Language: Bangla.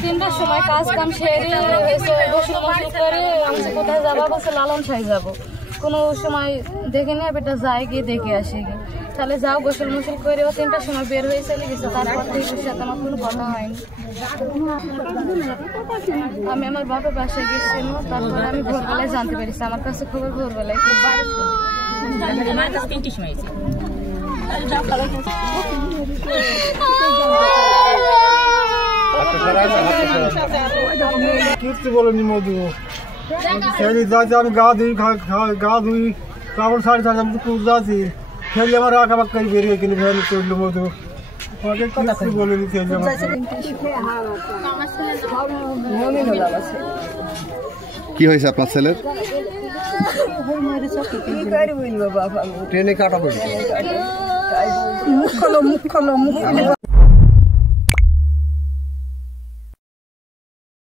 তিনটার সময় কাজ কাম সেরে এসে গোসল মোসল করে আমি কোথায় যাবো বলছে লালন সাই যাবো কোনো সময় দেখে নিয়ে বেটা যায় গিয়ে দেখে আসে গিয়ে তাহলে যাও গোসল মোসল করে ও তিনটার সময় বের হয়ে চলে গেছে তারপর থেকে সাথে আমার কোনো কথা হয়নি আমি আমার বাবার বাসায় গেছিল তারপর আমি ভোরবেলায় জানতে পেরেছি আমার কাছে খবর ভোরবেলায় কিচ্ছু বলেনি মধু আমি গা ধুই কাপড় সাড়ে সাড়ে আমি তো কুড়তে আছি খেলে আমার আঁকা বাক্কা বেরিয়ে কিনে ভ্যান করলো মধু আমাকে কিচ্ছু বলেনি খেলে কি হয়েছে আপনার ছেলের? ট্রেনে কাটা পড়েছে মুখ খোলো